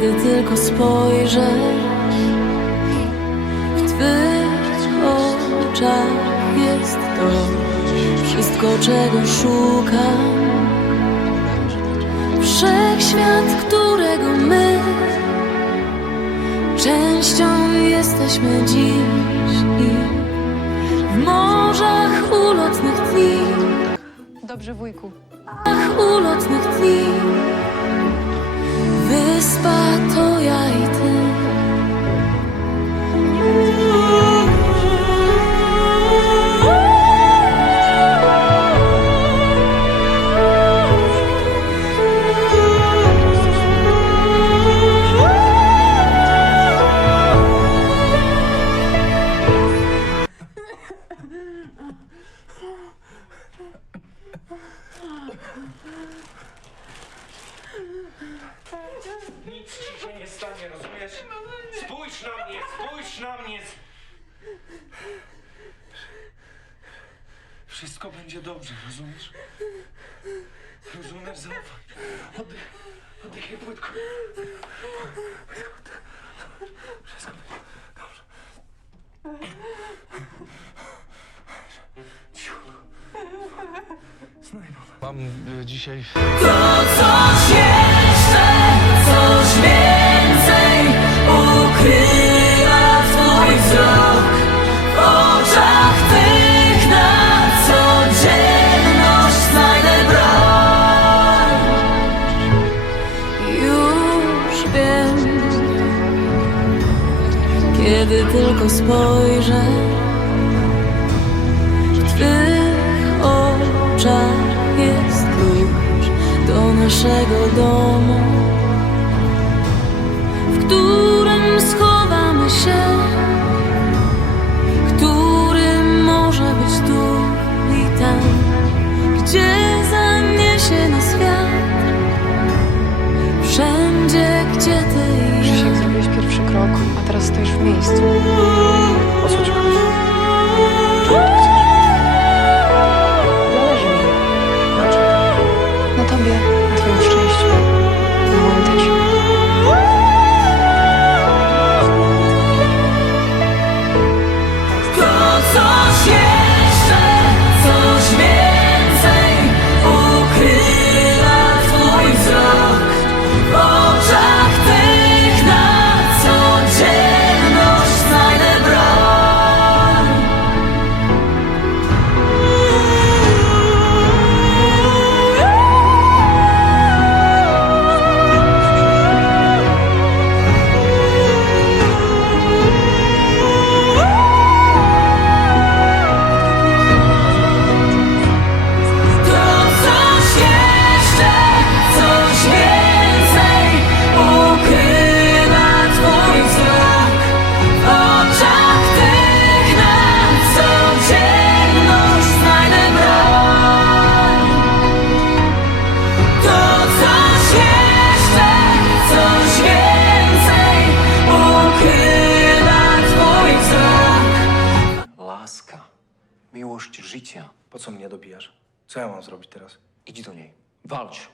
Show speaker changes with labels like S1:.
S1: Kiedy tylko spojrzę w Twych oczach jest to wszystko, czego szukam. Wszechświat, którego my częścią jesteśmy dziś i w morzach ulotnych dni,
S2: Dobrze, wujku.
S1: ulotnych dni.
S3: Nic ci się nie stanie, rozumiesz? Spójrz na mnie, spójrz na mnie! Wszystko będzie dobrze, rozumiesz? Rozumiesz? Zaufaj. Oddech, oddychaj płytko. Wszystko będzie dobrze. Cicho. Znajdą. Mam y, dzisiaj
S1: To coś jeszcze, kiedy tylko spojrzę w Twych oczach jest klucz do naszego domu, którym schowamy się, który może być tu i tam, gdzie zaniesie nas wiatr, wszędzie, gdzie Ty i ja.
S2: Krzysiek, zrobiłeś pierwszy krok, a teraz stoisz w miejscu.
S3: O co ci Laska, miłość życia. Po co mnie dobijasz? Co ja mam zrobić teraz?
S4: Idź do niej. Walcz.